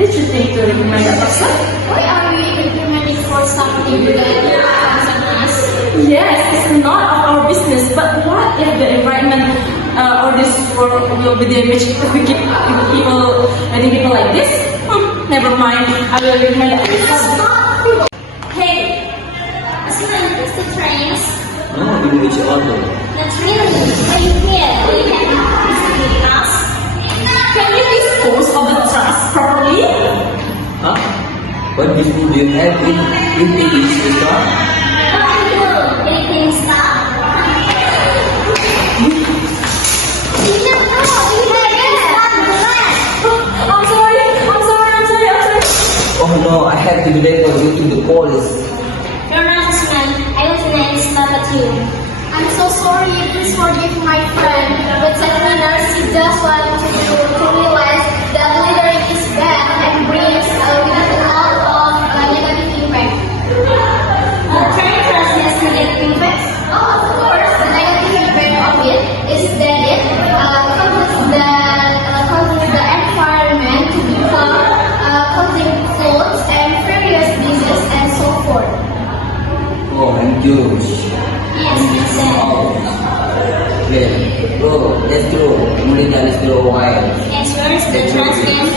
did you think to recommend that person? Why are we implementing for something that concerns us? Yes, it's not of our business, but what if the environment or this world will be damaged if we keep letting people like this? Never mind, I will recommend that person. Hey, isn't this the trains? No, in which order? Not really. Are you here? Are you with us? Can you dispose of the trash properly? Huh? What business do you have with the issue? Oh, I do. Anything stop? Oh no, I have to be there for you to the police. You're not a man. I was an ex at you. I'm so sorry. Please forgive my friend. But such manners, he just want to realize that littering is bad and brings with it a lot of negative impact. Train trust has negative impact? Oh, of course. The negative impact of it is that it causes the environment to become causing floods and various diseases and so forth. Oh, I'm Jewish. Yes, makes sense. Oh. Well, go, let's go. Kemudian let's go a while. Yes, where's the transcript?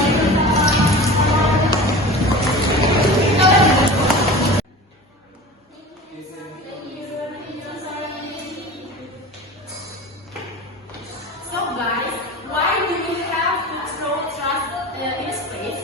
So guys, why do we have to throw trash in space?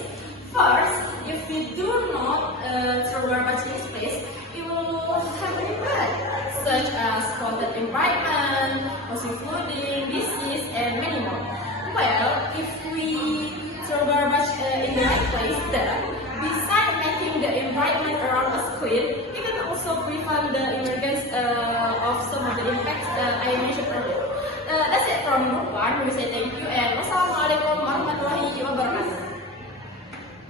First, if we do not throw garbage in space, it will have an impact, such as polluted environment, causing flooding, disease, and many more. Well, if we throw garbage in the right place, then besides making the environment around us clean, we can also prevent the emergence of some of the impacts I mentioned earlier. That's it from Nurwan. We say thank you and wassalamualaikum warahmatullahi wabarakatuh.